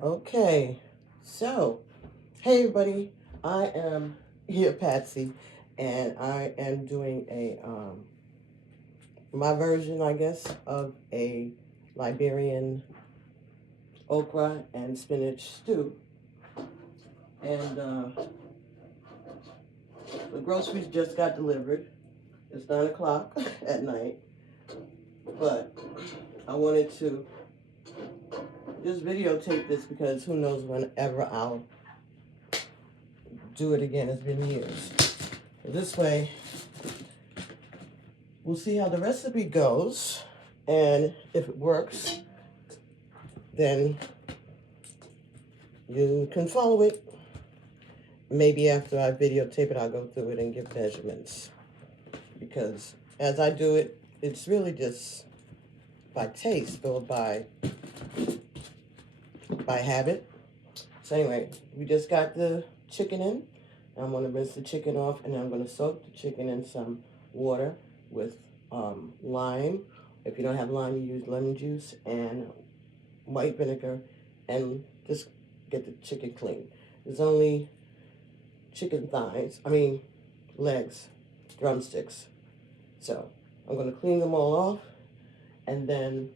Okay, so hey everybody, I am here, Patsy, and I am doing a my version, I guess, of a Liberian okra and spinach stew. And the groceries just got delivered. It's 9 o'clock at night, but I wanted to just videotape this because who knows whenever I'll do it again. It's been years. This way, we'll see how the recipe goes, and if it works, then you can follow it. Maybe after I videotape it, I'll go through it and give measurements. Because as I do it, it's really just by taste or by habit. So anyway, we just got the chicken in. I'm going to rinse the chicken off, and I'm going to soak the chicken in some water with lime. If you don't have lime, you use lemon juice and white vinegar, and just get the chicken clean. There's only chicken legs, drumsticks. So I'm going to clean them all off, and then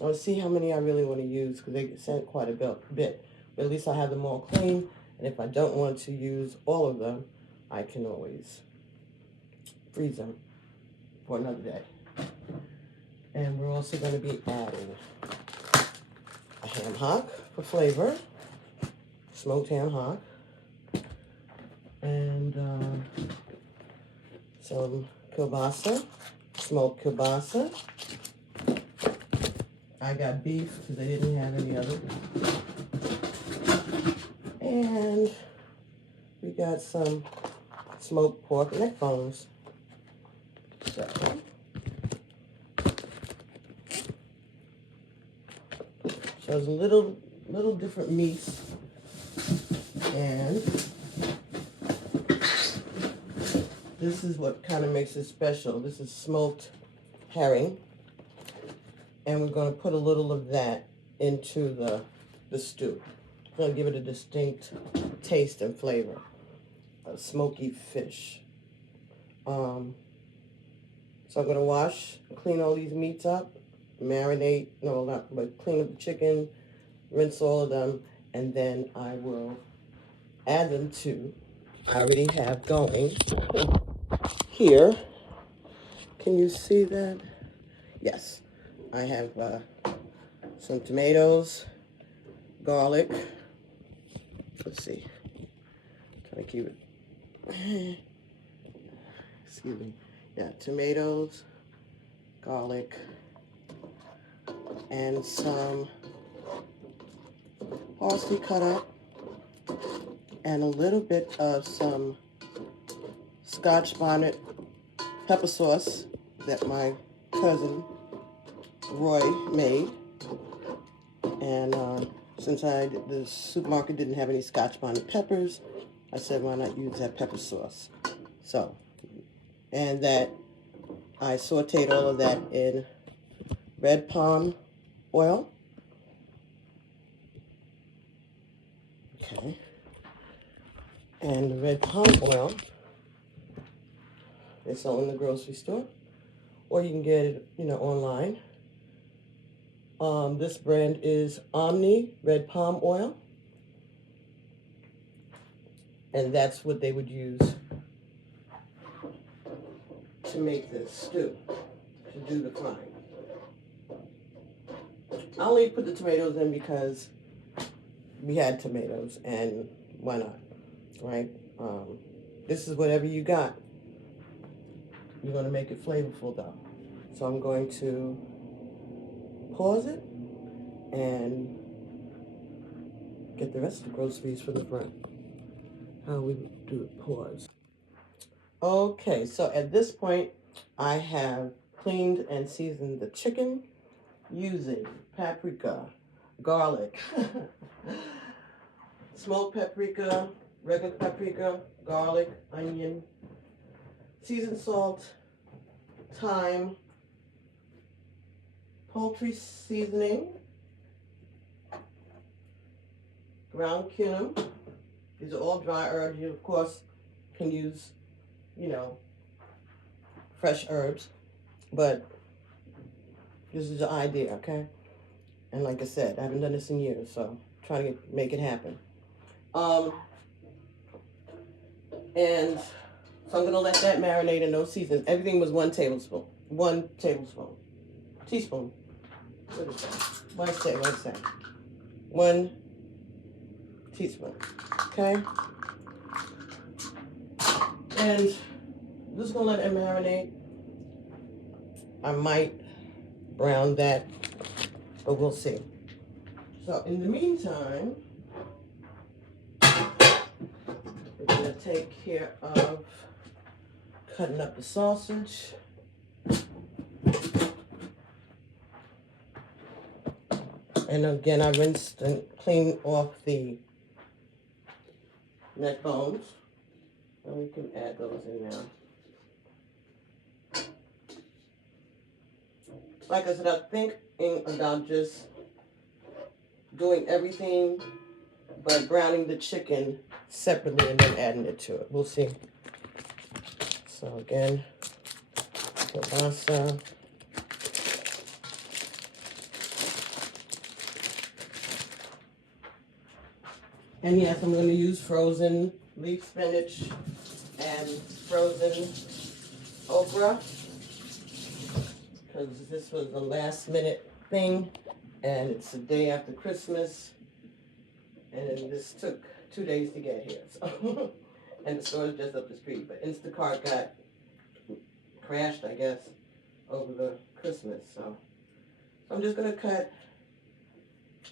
I'll see how many I really want to use because they sent quite a bit. But at least I have them all clean, and if I don't want to use all of them, I can always freeze them for another day. And we're also going to be adding a ham hock for flavor, smoked ham hock, and some kielbasa, smoked kielbasa. I got beef because they didn't have any other. And we got some smoked pork neck bones. So it's a little different meats. And this is what kind of makes it special. This is smoked herring. And we're going to put a little of that into the stew. It's going to give it a distinct taste and flavor. A smoky fish. So I'm going to wash, clean all these meats up, marinate, no, not, but clean up the chicken, rinse all of them, and then I will add them to, I already have going here. Can you see that? Yes. I have some tomatoes, garlic. Let's see. Trying to keep it. Excuse me. Yeah, tomatoes, garlic, and some parsley cut up, and a little bit of some Scotch Bonnet pepper sauce that my cousin Roy made. And since the supermarket didn't have any Scotch Bonnet peppers, I said why not use that pepper sauce. So, and that I sauteed all of that in red palm oil. Okay. And the red palm oil is sold in the grocery store, or you can get it, online. This brand is Omni Red Palm Oil, and that's what they would use to make this stew, to do the frying. I only put the tomatoes in because we had tomatoes, and why not, right? This is whatever you got. You're going to make it flavorful, though. So I'm going to pause it and get the rest of the groceries from the front. How we do it, pause. Okay, so at this point, I have cleaned and seasoned the chicken using paprika, garlic, smoked paprika, regular paprika, garlic, onion, seasoned salt, thyme, poultry seasoning, ground cumin. These are all dry herbs. You, of course, can use, you know, fresh herbs, but this is the idea, okay? And like I said, I haven't done this in years, so trying to make it happen. And so I'm gonna let that marinate in those seasonings. Everything was 1 tablespoon. 1 tablespoon. Teaspoon. What is that? One sec. 1 teaspoon. Okay? And I'm just gonna let it marinate. I might brown that, but we'll see. So in the meantime, we're gonna take care of cutting up the sausage. And again, I rinsed and cleaned off the neck bones. And we can add those in now. Like I said, I'm thinking about just doing everything but browning the chicken separately and then adding it to it. We'll see. So again, kielbasa. And yes, I'm going to use frozen leaf spinach and frozen okra, because this was a last minute thing and it's the day after Christmas, and this took 2 days to get here. So and the store is just up the street, but Instacart got crashed, I guess, over the Christmas. So I'm just going to cut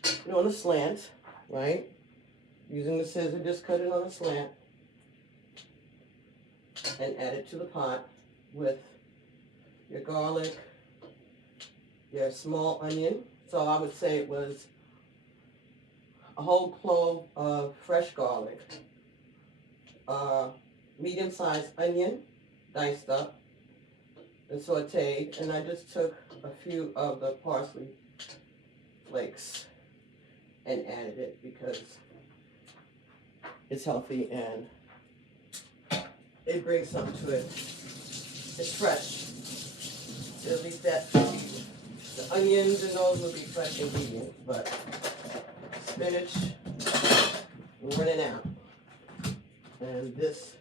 it on a slant, right? Using the scissor, just cut it on a slant and add it to the pot with your garlic, your small onion. So I would say it was a whole clove of fresh garlic, medium-sized onion, diced up and sauteed, and I just took a few of the parsley flakes and added it because it's healthy and it brings something to it. It's fresh. At least that, the onions and those will be fresh ingredients, but spinach, we're running out. And this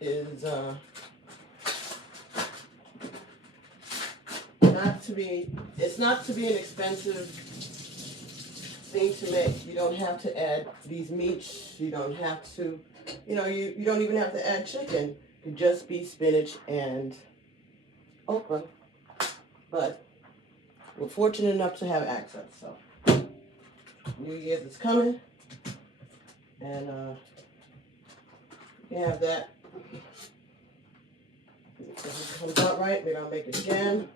is it's not to be an expensive thing to make. You don't have to add these meats. You don't have to, you know, you don't even have to add chicken. It could just be spinach and okra. But we're fortunate enough to have access. So New Year's is coming, and you can have that. If it comes out right, maybe I'll make it again,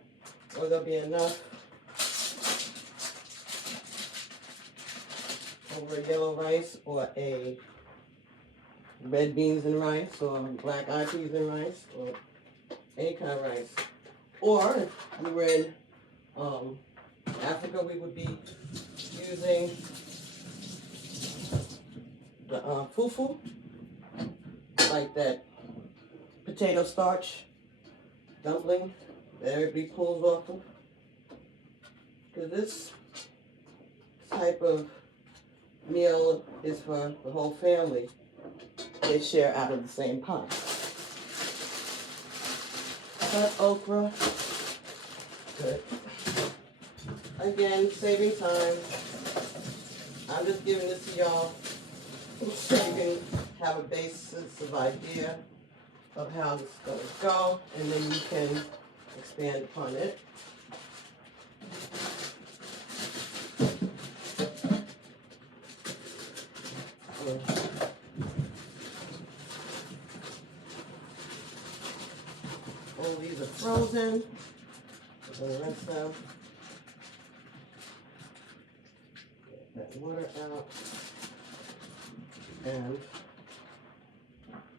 or there'll be enough over yellow rice or a red beans and rice or black eyed peas and rice or any kind of rice. Or if we were in Africa, we would be using the fufu, like that potato starch dumpling that everybody pulls off of. Because this type of meal is for the whole family. They share out of the same pot. Cut okra. Good. Again, saving time. I'm just giving this to y'all so you can have a basis of idea of how this is going to go, and then you can expand upon it. All these are frozen. I'm going to rinse them. Get that water out. And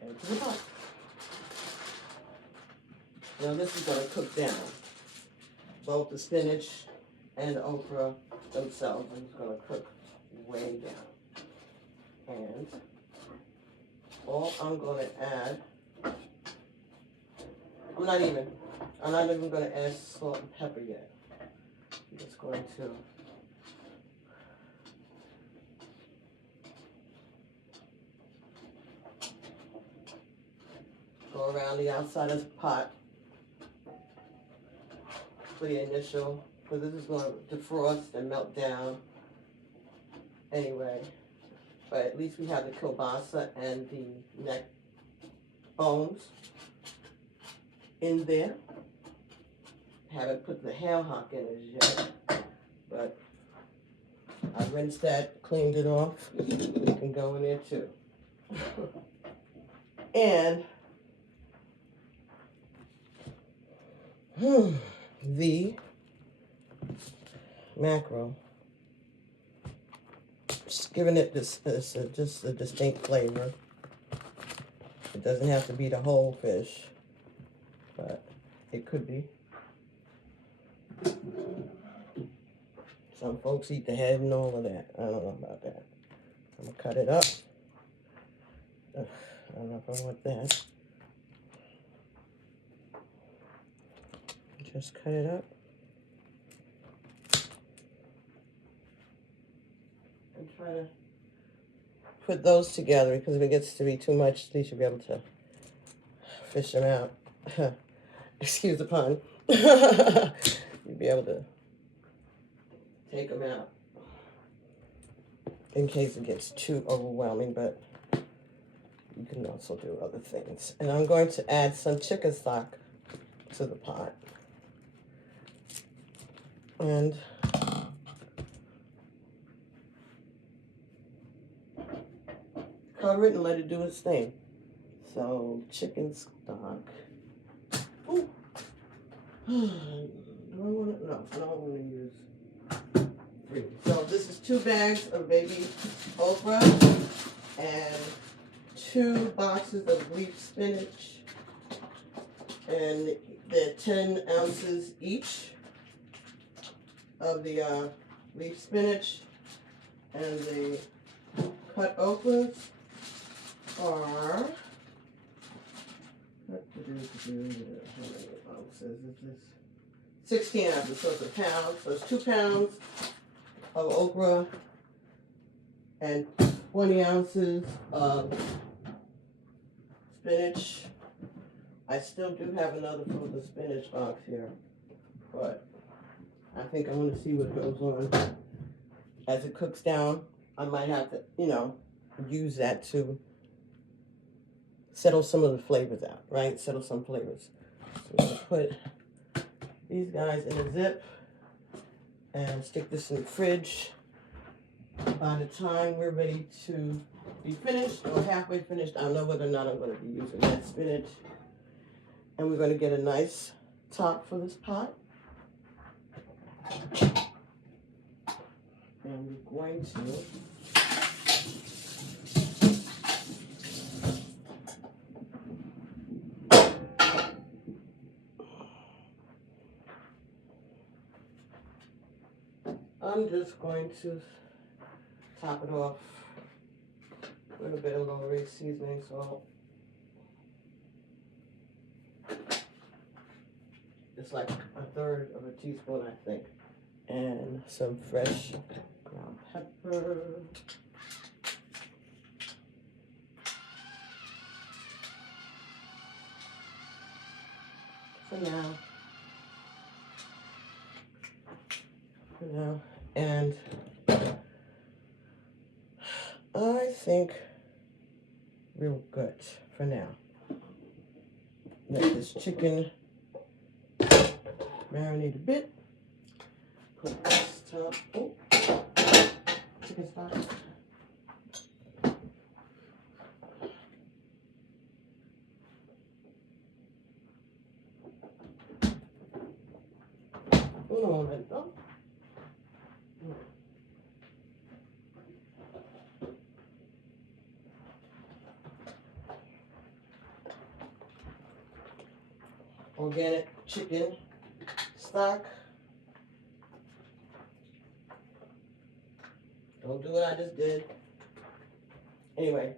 into the pot. Now this is going to cook down. Both the spinach and okra themselves. I'm just going to cook way down. And all I'm going to add, I'm not even going to add salt and pepper yet. I'm just going to go around the outside of the pot for the initial, because this is going to defrost and melt down anyway. But at least we have the kielbasa and the neck bones in there. Haven't put the ham hock in as yet, but I rinsed that, cleaned it off. It can go in there too. And the mackerel, just giving it this just a distinct flavor. It doesn't have to be the whole fish, but it could be. Some folks eat the head and all of that. I don't know about that. I'm gonna cut it up. I don't know if I want that. Just cut it up. And try to put those together, because if it gets to be too much, at least you'll be able to fish them out. Excuse the pun. You'll be able to take them out in case it gets too overwhelming, but you can also do other things. And I'm going to add some chicken stock to the pot. And cover it and let it do its thing. So chicken stock. Ooh. Do I want to? No, I don't want to use 3. So this is 2 bags of baby okra and 2 boxes of leaf spinach, and they're 10 ounces each of the leaf spinach, and the cut okras are, how many ounces is this? 16 ounces, so it's a pound. So it's 2 pounds of okra and 20 ounces of spinach. I still do have another full of the spinach box here, but I think I want to see what goes on as it cooks down. I might have to, use that to settle some of the flavors out, right? Settle some flavors. So I'm going to put these guys in a zip and stick this in the fridge. By the time we're ready to be finished or halfway finished, I'll know whether or not I'm going to be using that spinach. And we're going to get a nice top for this pot. And we're going to I'm just going to top it off with a bit of low-grade seasoning salt. It's like 1/3 of a teaspoon, I think. And some fresh ground pepper. For now. And I think we're good for now. Let this chicken marinate a bit. Put this top, chicken stock. Un momento. Organic chicken stock. Don't do what I just did. Anyway.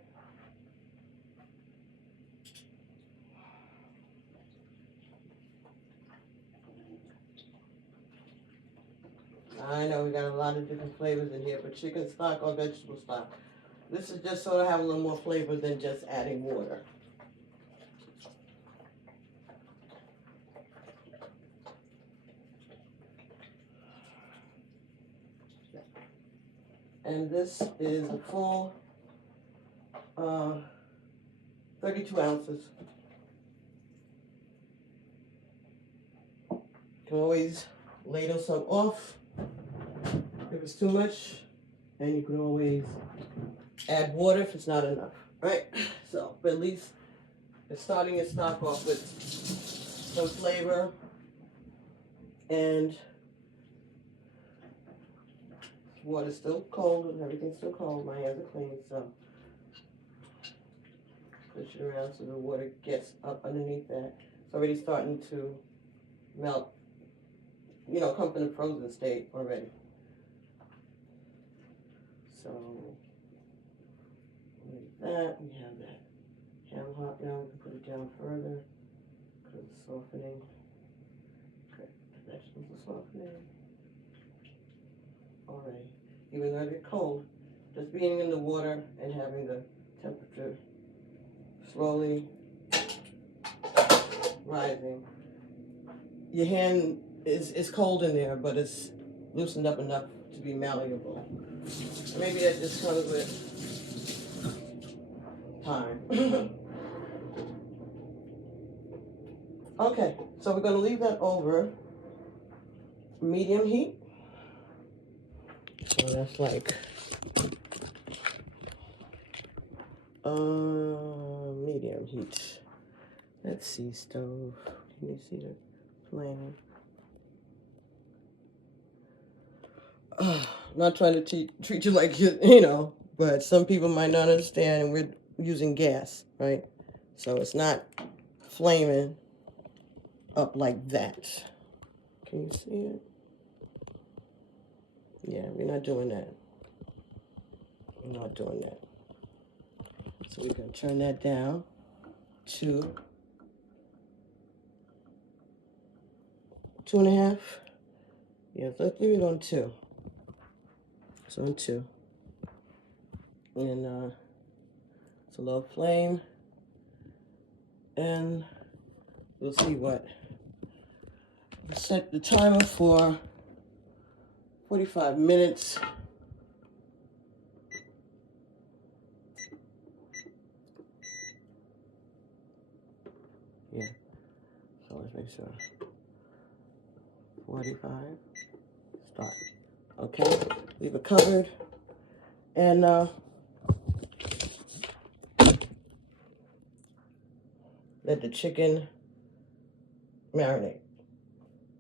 I know we got a lot of different flavors in here, but chicken stock or vegetable stock. This is just so to have a little more flavor than just adding water. And this is a full 32 ounces. You can always ladle some off if it's too much, and you can always add water if it's not enough, right? So, but at least it's starting your stock off with some flavor, and water's still cold, and everything's still cold. My hands are clean, so push it around so the water gets up underneath that. It's already starting to melt, you know, come from the frozen state already. So, like that, we have that ham hock now. We can put it down further because it's softening. Okay, the vegetables are softening. Alright, even though they're cold, just being in the water and having the temperature slowly rising. Your hand is cold in there, but it's loosened up enough to be malleable. Maybe that just comes with time. Okay, so we're going to leave that over medium heat. So that's like medium heat. Let's see, stove. Can you see the flame? I'm not trying to treat you like you know, but some people might not understand, and we're using gas, right? So it's not flaming up like that. Can you see it? Yeah, we're not doing that. We're not doing that. So we're going to turn that down to 2.5. Yeah, let's leave it on 2. It's on 2. And it's a low flame. And we'll see what. We'll set the timer for 45 minutes. Yeah. So let's make sure. 45. Start. Okay. Leave it covered. And let the chicken marinate.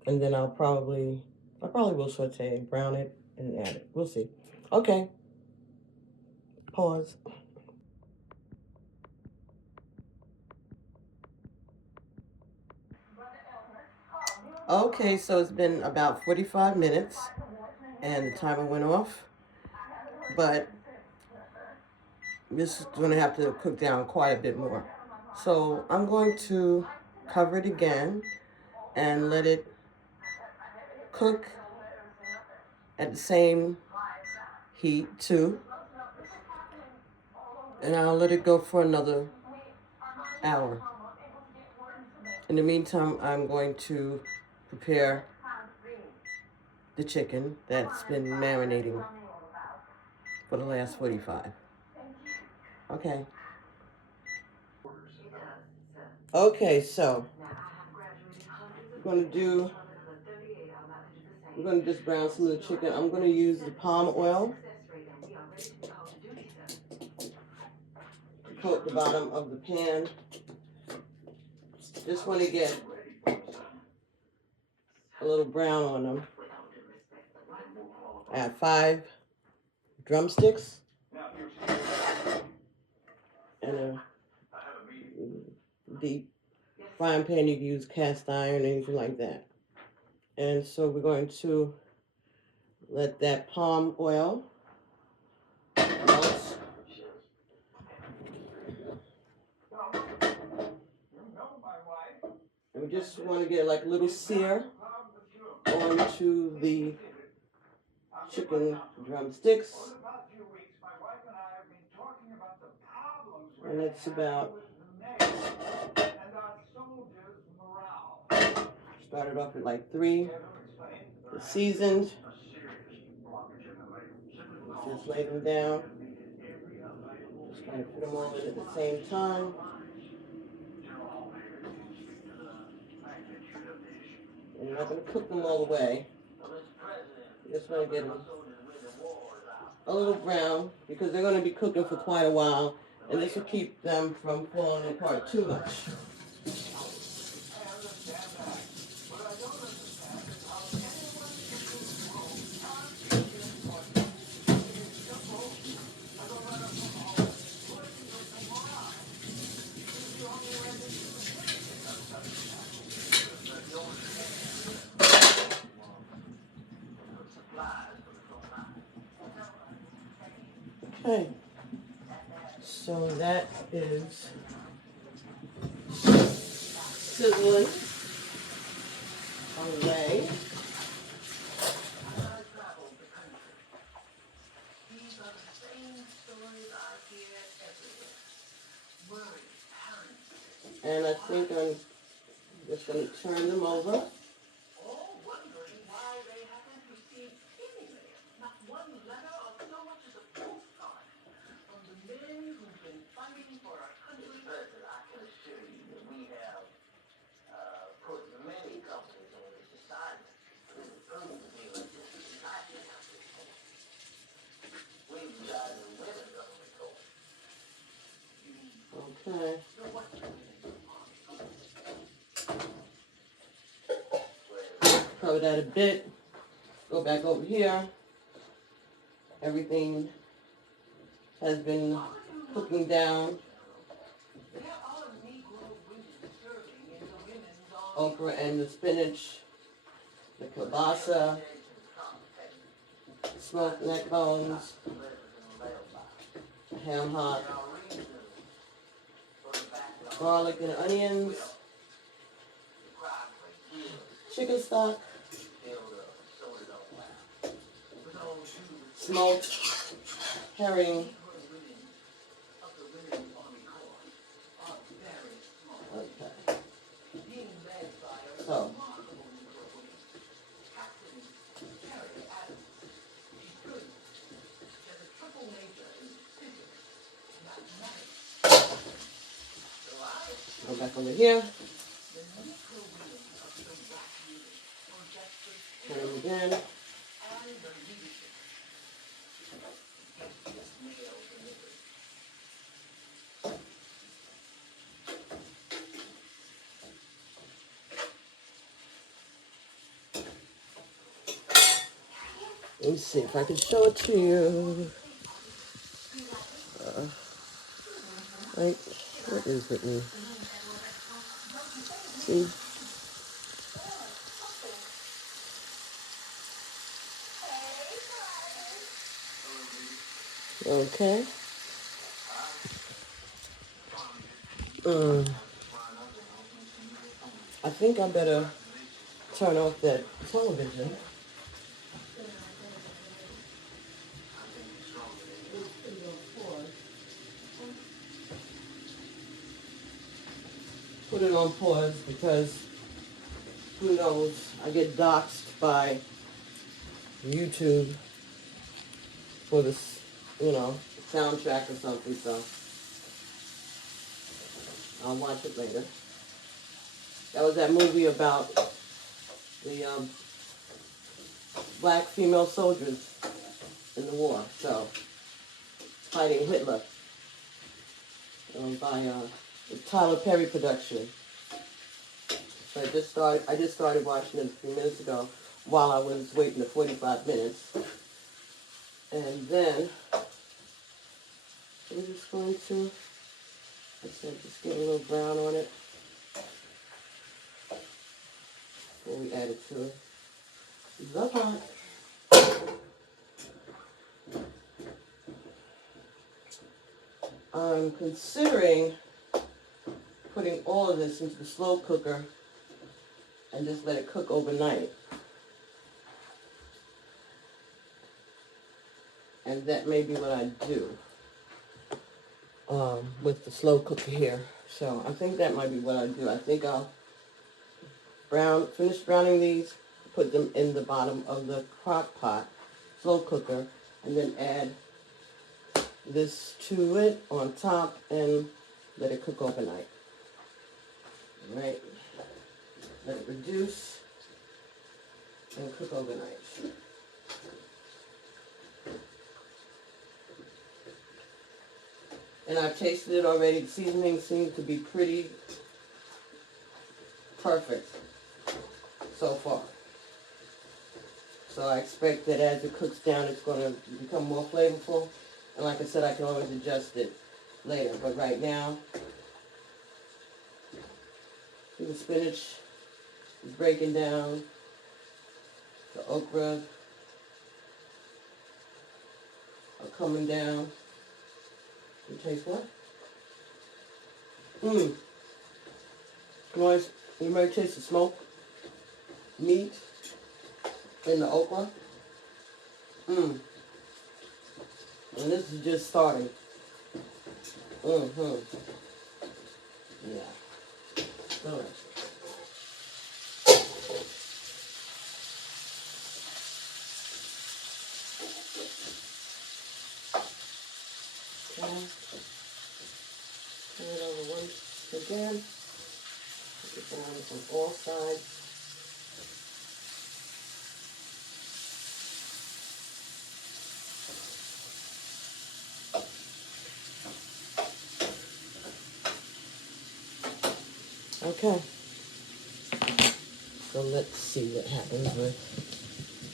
And then I'll probably will saute, brown it, and add it. We'll see. Okay. Pause. Okay, so it's been about 45 minutes, and the timer went off. But this is going to have to cook down quite a bit more. So I'm going to cover it again and let it cook at the same heat too. And I'll let it go for another hour. In the meantime, I'm going to prepare the chicken that's been marinating for the last 45. Okay. Okay, so we're going to just brown some of the chicken. I'm going to use the palm oil to coat the bottom of the pan. Just want to get a little brown on them. I have 5 drumsticks and a deep frying pan. You can use cast iron or anything like that. And so we're going to let that palm oil And we just want to get like a little sear onto the chicken drumsticks. And it's about, started off at like 3. The seasoned, just lay them down. Just trying to put them all in at the same time. And you're not going to cook them all the way. You just want to get them a little brown because they're going to be cooking for quite a while, and this will keep them from falling apart too much. Okay, so that is sizzling away. And I think I'm just going to turn them over. Okay. Cover that a bit. Go back over here. Everything has been cooking down. Okra and the spinach, the kielbasa, smoked neck bones, ham hock, garlic and onions, chicken stock, smoked herring. Okay. So, go back over here. Turn them again. Let me see if I can show it to you. Right, what is it? See? Okay. I think I better turn off that television. Put it on pause because who knows, I get doxxed by YouTube for this, soundtrack or something, so I'll watch it later. That was that movie about the black female soldiers in the war, so fighting Hitler, by the Tyler Perry production. So I just started watching it a few minutes ago while I was waiting the 45 minutes. And then we're just going to, I said, just get a little brown on it before we add it to the pot. I'm considering putting all of this into the slow cooker and just let it cook overnight. And that may be what I do with the slow cooker here. So I think that might be what I do. I think I'll finish browning these, put them in the bottom of the crock pot, slow cooker, and then add this to it on top and let it cook overnight. All right, let it reduce and cook overnight. And I've tasted it already. The seasoning seems to be pretty perfect so far. So I expect that as it cooks down, it's going to become more flavorful. And like I said, I can always adjust it later. But right now, the spinach is breaking down. The okra are coming down. You taste what? You might taste the smoked meat in the okra. And this is just starting. Yeah. Delicious. Okay. Turn it over once again. Put it down on all sides. Okay. So let's see what happens with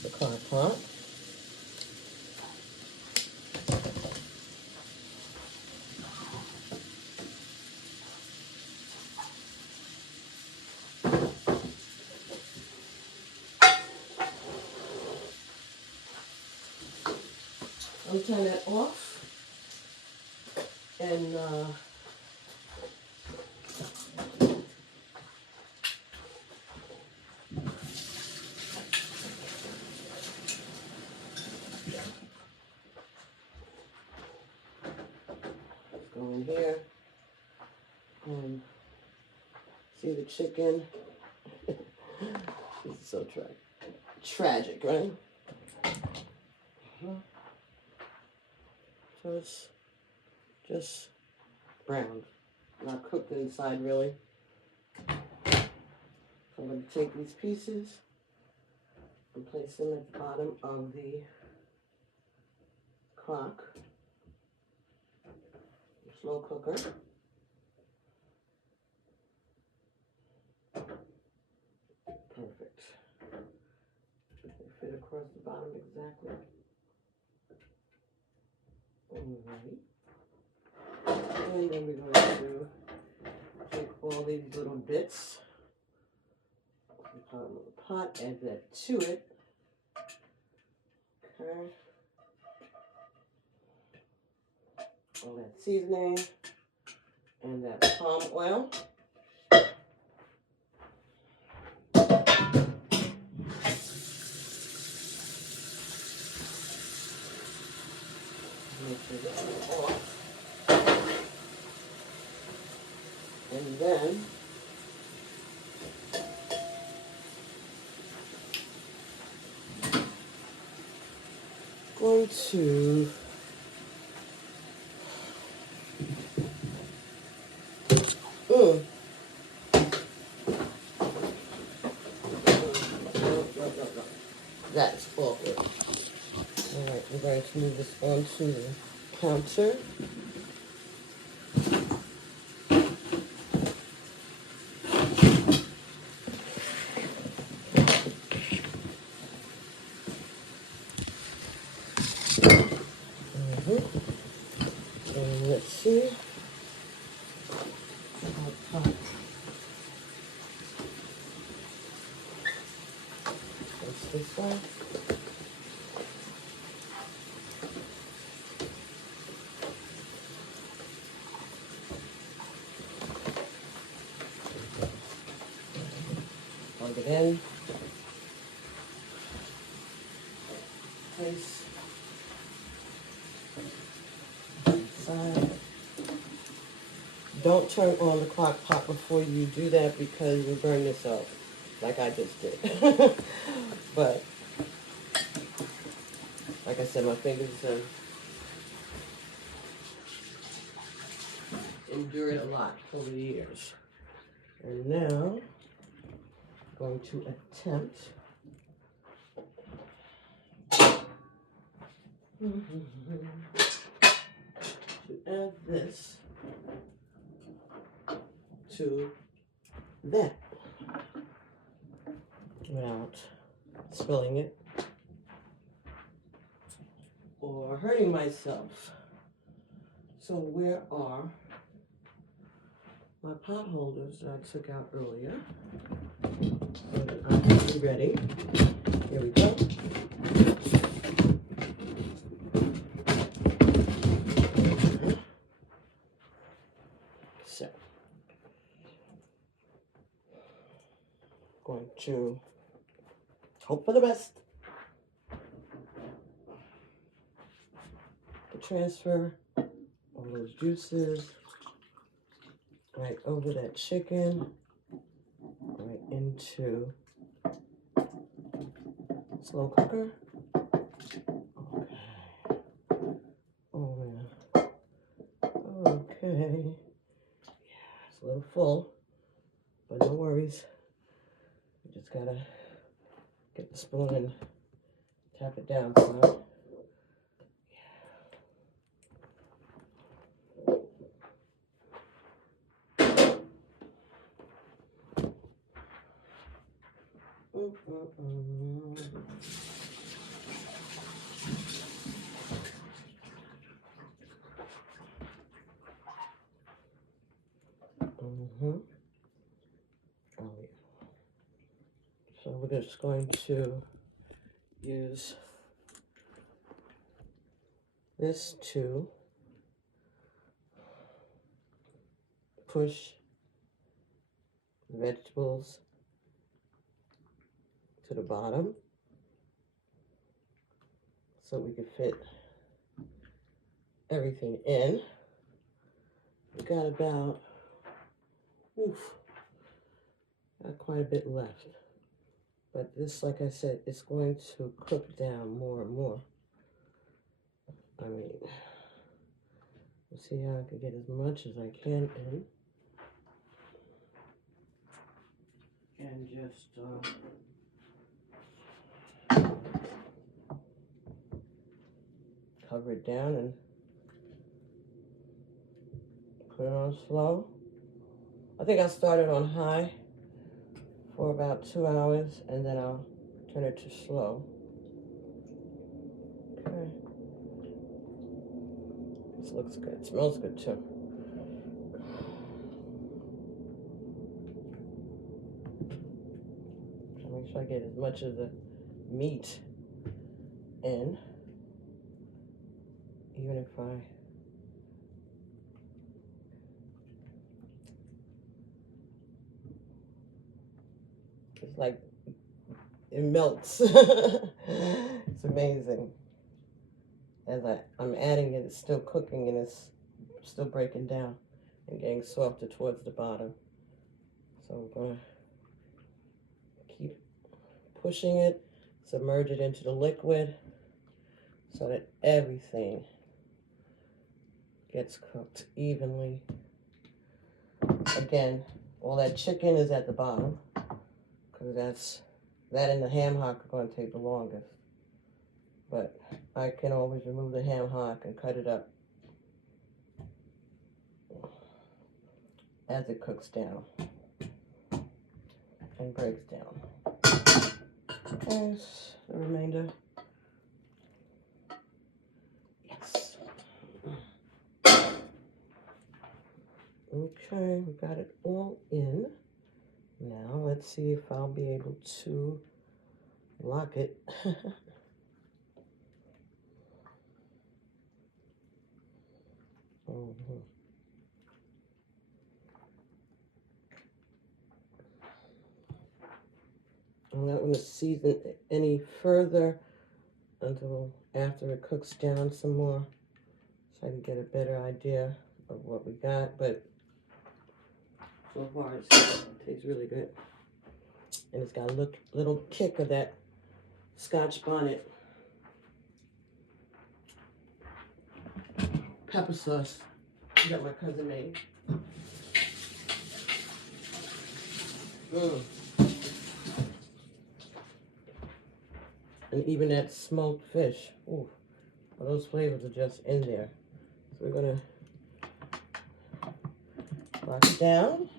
the crock pot. I'll turn that off and go in here and see the chicken. This is so tragic, right? So it's just browned, not cooked inside really. So I'm going to take these pieces and place them at the bottom of the crock, slow cooker. Perfect. They fit across the bottom exactly. Alright. And then we're going to take all these little bits, put the bottom of the pot, add that to it. Okay. All that seasoning and that palm oil. Make sure that's off. And then going to that's awkward. All right, we're going to move this onto the counter. And let's see. That's this one. I'll get it in. Place inside. Don't turn on the crock pot before you do that because you'll burn this up, like I just did. But, like I said, my fingers have endured a lot over the years. And now, I'm going to attempt to add this to that without spilling it or hurting myself. So where are my pot holders that I took out earlier? So that I can be ready. Here we go. So, going to hope for the best. Transfer all those juices right over that chicken, right into slow cooker. Okay. Oh man. Okay. Yeah, it's a little full, but no worries. You just gotta get the spoon and tap it down some. Oh, yeah. So we're just going to use this to push the vegetables to the bottom so we can fit everything in. We got about, got quite a bit left. But this, like I said, it's going to cook down more and more. I mean, let's see how I can get as much as I can in. And just cover it down and put it on slow. I think I started on high for about 2 hours and then I'll turn it to slow. Okay. This looks good. It smells good too. So make sure I get as much of the meat in, even if it's like, it melts. It's amazing. As I'm adding it, it's still cooking and it's still breaking down and getting softer towards the bottom. So I'm going to keep pushing it, submerge it into the liquid so that everything gets cooked evenly. Again, all that chicken is at the bottom because that and the ham hock are going to take the longest. But I can always remove the ham hock and cut it up as it cooks down and breaks down. There's the remainder. Yes. Okay, we got it all in. Now let's see if I'll be able to lock it. I'm not going to season it any further until after it cooks down some more, so I can get a better idea of what we got. But so far it tastes really good, and it's got a little kick of that Scotch Bonnet pepper sauce that my cousin made. And even that smoked fish. Ooh, all those flavors are just in there. So we're gonna lock it down.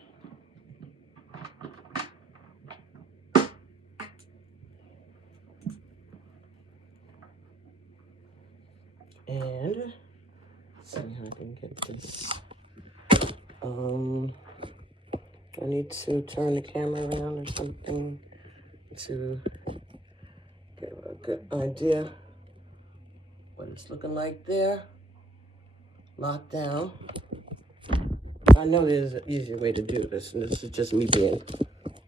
And let's see how I can get this. I need to turn the camera around or something to get a good idea what it's looking like there. Locked down. I know there's an easier way to do this, and this is just me being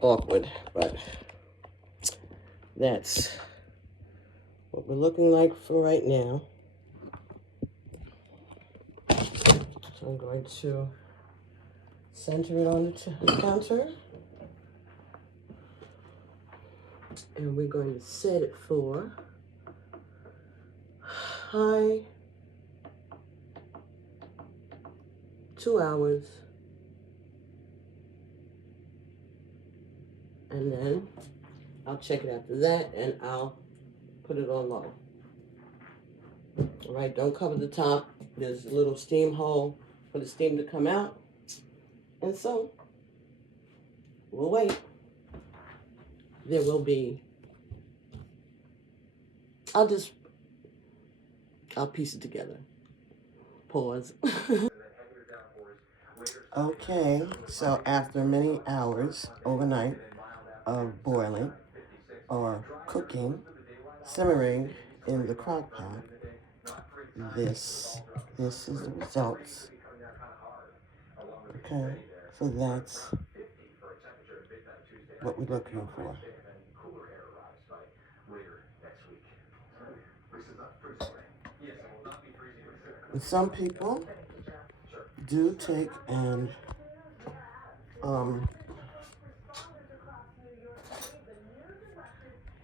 awkward, but that's what we're looking like for right now. So I'm going to center it on the counter, and we're going to set it for high 2 hours, and then I'll check it after that, and I'll put it on low. All right, don't cover the top. There's a little steam hole for the steam to come out, and so we'll wait. There will be, I'll piece it together. Pause. Okay, so after many hours overnight of boiling or cooking, simmering in the crock pot, this is the results. Okay, so that's what we're looking for. And some people do take and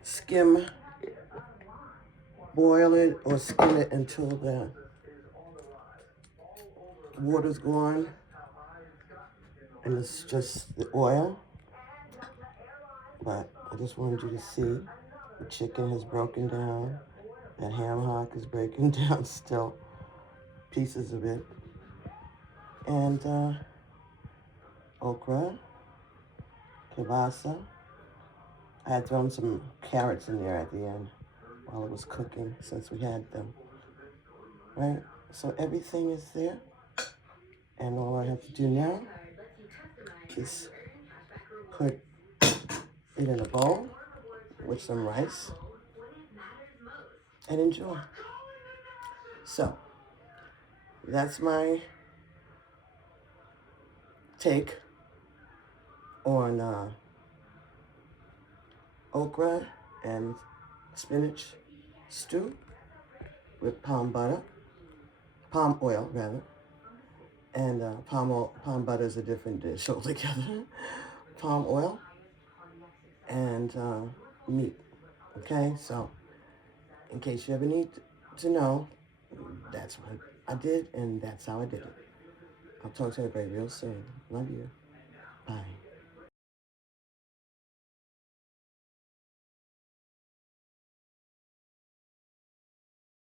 skim, boil it or skim it until the water's gone and it's just the oil. But I just wanted you to see the chicken has broken down. That ham hock is breaking down still, pieces of it. And okra, kielbasa. I had thrown some carrots in there at the end while it was cooking since we had them. Right? So everything is there. And all I have to do now is put it in a bowl with some rice and enjoy. So that's my take on okra and spinach stew with palm oil rather, and palm butter is a different dish altogether. Palm oil and meat. Okay, so in case you ever need to know, that's what I did, and that's how I did it. I'll talk to everybody real soon. Love you.